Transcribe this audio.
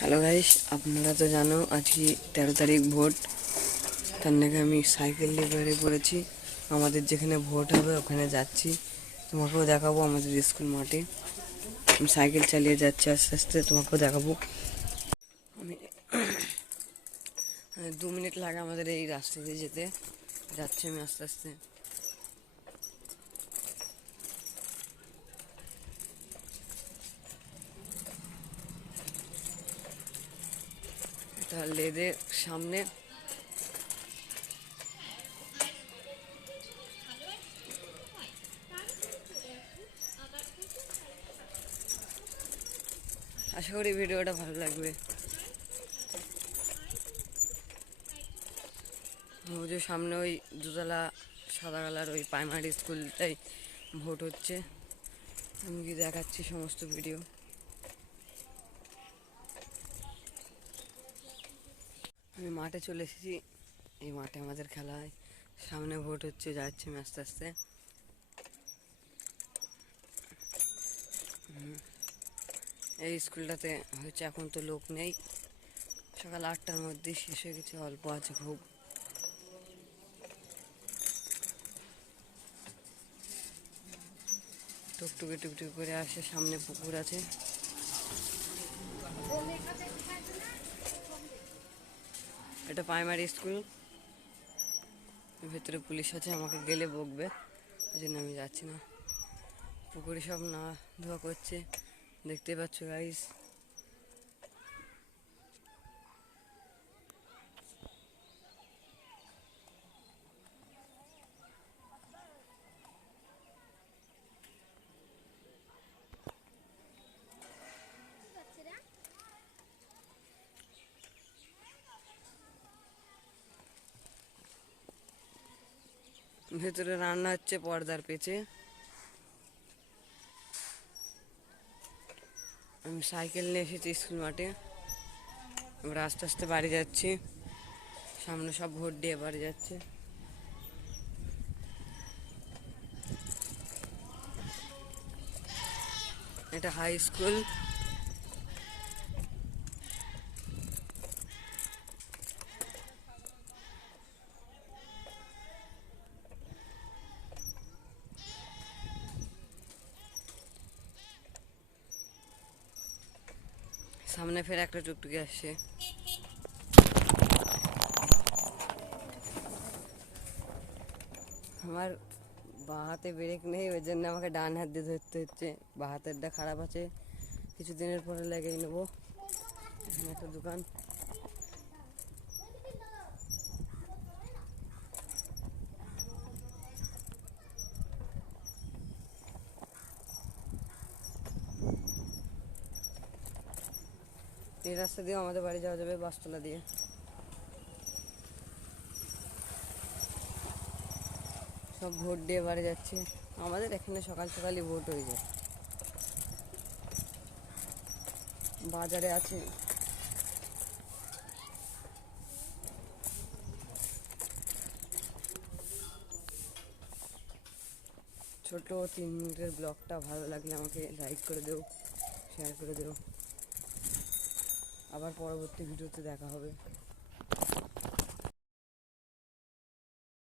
Hello guys, আপনারা তো জানো আজকে 13 তারিখ ভোট। তার নাকি আমি সাইকেল নিয়ে বেরিয়ে পড়েছি। আমাদের যেখানে ভোট হবে ওখানে যাচ্ছি, তোমাকেও দেখাবো আমাদের স্কুল মাঠে। আমি সাইকেল চালিয়ে যাচ্ছি আস্তে আস্তে, তোমাকেও দেখাবো। আমি 2 মিনিট লাগে আমাদের এই রাস্তা দিয়ে যেতে। যাচ্ছি আমি আস্তে আস্তে। এটা লেদের সামনে। আশা করি ভিডিওটা ভালো লাগবে। ওই যে সামনে ওই দুতলা সাদা কালার ওই প্রাইমারি স্কুলটাই ভোট হচ্ছে। আমি কি দেখাচ্ছি সমস্ত ভিডিও। আমি মাঠে চলে এসেছি। এই মাঠে আমাদের খেলা হয়, সামনে ভোট হচ্ছে, যাচ্ছি আমি আস্তে আস্তে। এই স্কুলটাতে হচ্ছে, এখন তো লোক নেই, সকাল 8টার মধ্যেই শেষ হয়ে গেছে, অল্প আছে খুব। টুকটুকি টুকটুকি করে আসে, সামনে পুকুর আছে। এটা প্রাইমারি স্কুল, ভেতরে পুলিশ আছে, আমাকে গেলে বকবে, ওই জন্য আমি যাচ্ছি না। পুকুরে সব না ধোয়া করছে, দেখতে পাচ্ছ গাইস। ভেতরে রান্না হচ্ছে পর্দার পেছে। আমি সাইকেল নিয়ে এসেছি স্কুল মাঠে। আমরা আস্তে আস্তে বাড়ি যাচ্ছি, সামনে সব ভোট দিয়ে বাড়ি যাচ্ছে। এটা হাই স্কুল। সামনে ফের একটা টুকটুকি আসছে। আমার বাঁ হাতে ব্রেক নেই, ওই জন্য আমাকে ডান হাত দিয়ে ধরতে হচ্ছে। বাঁ হাতেরটা খারাপ আছে, কিছুদিনের পরে লাগিয়ে নেবো। এখানে একটা দোকান। এই রাস্তা দিয়ে আমাদের বাড়ি যাওয়া যাবে, বাসতলা দিয়ে। সব ভোট দিয়ে বাড়ি যাচ্ছে। আমাদের এখানে সকাল সকালই ভোট হয়ে যায়। বাজারে আছে। ছোট 3 মিনিটের ব্লগটা ভালো লাগলে আমাকে লাইক করে দেও, শেয়ার করে দেও। আবার পরবর্তী ভিডিওতে দেখা হবে।